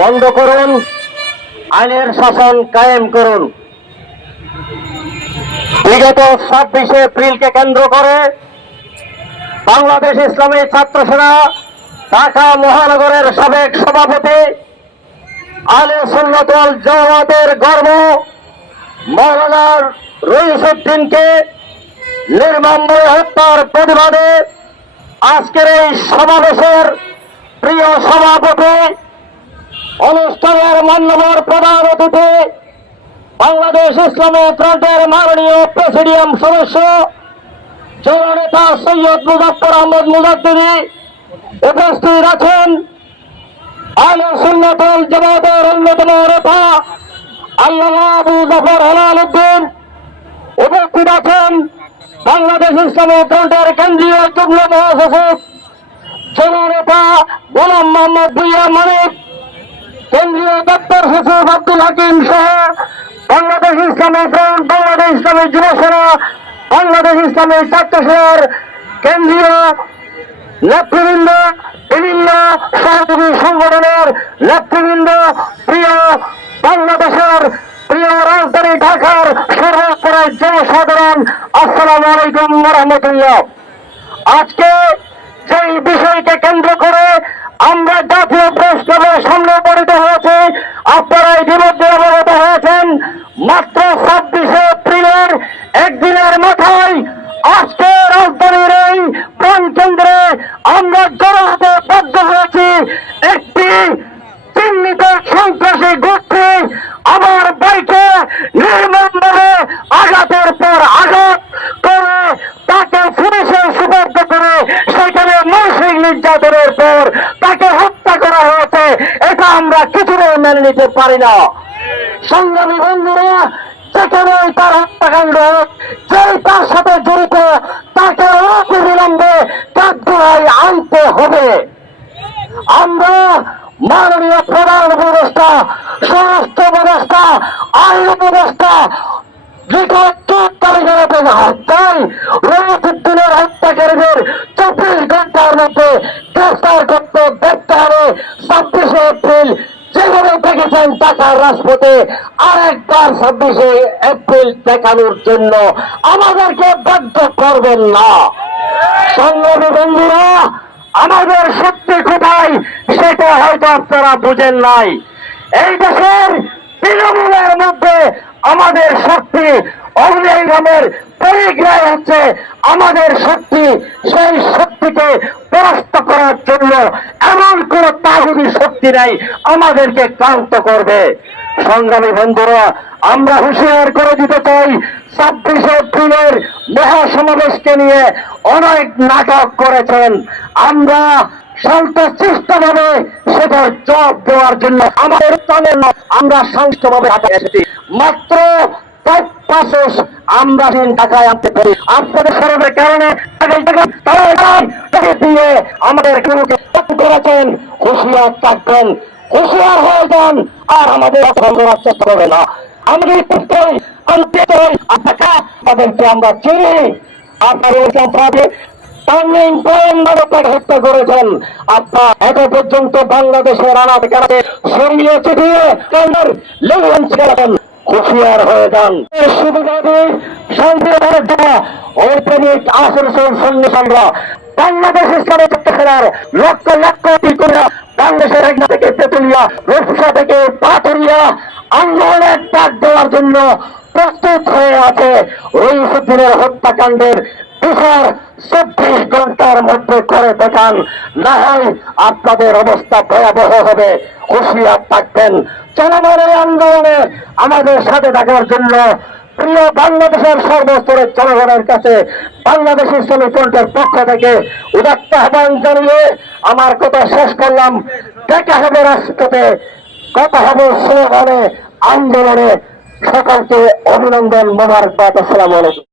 বন্ধ করুন, আইনের শাসন কায়েম করুন। বিগত 26 এপ্রিলকে কেন্দ্র করে বাংলাদেশ ইসলামী ছাত্র সেনা ঢাকা মহানগরের সাবেক সভাপতি আলে সুন্নাত ওয়াল জামাতের গর্ব মাওলানা রইসউদ্দিনকে নির্মমভাবে হত্যার প্রতিবাদে আজকের এই সমাবেশের প্রিয় সভাপতি, অনুষ্ঠানের মান্যবর প্রধান অতিথি, বাংলাদেশ ইসলামী ফ্রন্টের মাননীয় প্রেসিডিয়াম সদস্য জননেতা সৈয়দ মুজাফফর আহমদ মুজাদ্দিদি উপস্থিত আছেন। আলে সুন্নাত ওয়াল জামাতের অন্যতম নেতা আল্লামা আবু জাফর হেলাল উদ্দিন উপস্থিত আছেন। বাংলাদেশ ইসলামী ফ্রন্টের কেন্দ্রীয় যুগ্ম মহাসচিব জননেতা গোলাম মোহাম্মদ ভুঁইয়া মানিক, কেন্দ্রীয় দপ্তর সচিব আব্দুল হাকিম সহ বাংলাদেশ ইসলামী ফ্রন্ট, বাংলাদেশ ইসলামী যুব সেনা, বাংলাদেশ ইসলামী ছাত্র সেনার কেন্দ্রীয় নেতৃবৃন্দ, বিভিন্ন সহযোগী সংগঠনের নেতৃবৃন্দ, প্রিয় বাংলাদেশের প্রিয় রাজধানী ঢাকার সর্বস্তরের জনসাধারণ, আসসালামু আলাইকুম ওয়া রাহমাতুল্লাহ। আজকে সেই বিষয়কে কেন্দ্র করে আমরা জাতীয় প্রেস ক্লাবের সামনে উপনীত হয়েছি। আপনারা ইতিমধ্যে অবগত হয়েছেন, মাত্র 26 এপ্রিলের একদিনের মাথায় আজকে রাজধানীর এই প্রাণকেন্দ্রে আমরা জড়ো হতে বাধ্য হয়েছি। একটি চিহ্নিত সন্ত্রাসী গোষ্ঠী আমার বাইকে নির্মমভাবে আঘাতের পর আঘাত করে তাকে পুলিশের সুপর্দ করে সেখানে মানসিক নির্যাতনের পর তাকে হত্যা করা হয়েছে। এটা আমরা কিছুতেই মেনে নিতে পারি না। সংগ্রামী বন্ধুরা, যেখানে তার হত্যাকাণ্ড, যেই তার সাথে জড়িত তাকে অবিলম্বে কাঠগড়ায় আনতে হবে। আমরা মাননীয় প্রধান উপদেষ্টা, স্বরাষ্ট্র উপদেষ্টা, আইন উপদেষ্টা রইসউদ্দিনের হত্যাকারীদের 24 ঘন্টার মধ্যে গ্রেফতার করতে ব্যর্থ হবে। 26 এপ্রিল যেভাবে দেখেছেন ঢাকার রাজপথে, আরেকবার 26 এপ্রিল দেখানোর জন্য আমাদেরকে বাধ্য করবেন না। সংগ্রামী বন্ধুরা, আমাদের শক্তি কোথায় সেটা হয়তো আপনারা বুঝেন নাই। এই দেশের তৃণমূলের মধ্যে আমাদের শক্তি, অগ্নিগ্রামের পরিগ্রায় হচ্ছে আমাদের শক্তি। সেই শক্তিকে পরাস্ত করার জন্য এমন কোন তাগুতি শক্তি নাই আমাদেরকে ক্লান্ত করবে। সংগ্রামী বন্ধুরা, আমরা হুঁশিয়ার করে দিতে চাই, 26 এপ্রিলের মহাসমাবেশকে নিয়ে অনেক নাটক করেছেন। আমরা শান্তশিষ্টভাবে সেটার জবাব দেওয়ার জন্য আমাদের প্রাণের আমরা শান্তভাবে ঢাকায় এসেছি। মাত্র 5 আমরা ঢাকায় আনতে পারি। আপনাদের সরবের কারণে দিয়ে আমাদের করেছেন। হুঁশিয়ার থাকবেন, হুঁশিয়ার হয়ে যান, আর আমাদের করার চেষ্টা করবে না। আমাদের তাদেরকে আমরা চিনি। আপনাদের টার্নিং পয়েন্ট হত্যা করেছেন। আপনার এত পর্যন্ত বাংলাদেশের আনাতে কানাতে সরিয়ে চিঠিয়ে করেন। হুঁশিয়ার হয়ে যান। সুবিধাদি শান্তির দেওয়া ঐতিহাসিক আসানসোল সন্ন্যাসীরা বাংলাদেশ ইসলামী ছাত্র সেনার লক্ষ লক্ষ টিকুরা বাংলাদেশের একনা থেকে তেতুলিয়া, রূপসা থেকে পাথরিয়া আন্দোলনের ডাক দেওয়ার জন্য প্রস্তুত হয়ে আছে। রইসউদ্দিনের হত্যাকাণ্ডের বিচার 24 ঘন্টার মধ্যে করে দেখান, না হয় আপনাদের অবস্থা ভয়াবহ হবে। হুঁশিয়ার থাকবেন। চলমান এই আন্দোলনে আমাদের সাথে থাকার জন্য প্রিয় বাংলাদেশের সর্বস্তরের জনগণের কাছে বাংলাদেশ ইসলামী ফ্রন্টের পক্ষ থেকে উদাত্ত আহ্বান জানিয়ে আমার কথা শেষ করলাম। দেখা হবে রাজপথে, কথা হবে স্লোগানে, আন্দোলনে। সকলকে অভিনন্দন, মোবারকবাদ। আসসালামু আলাইকুম।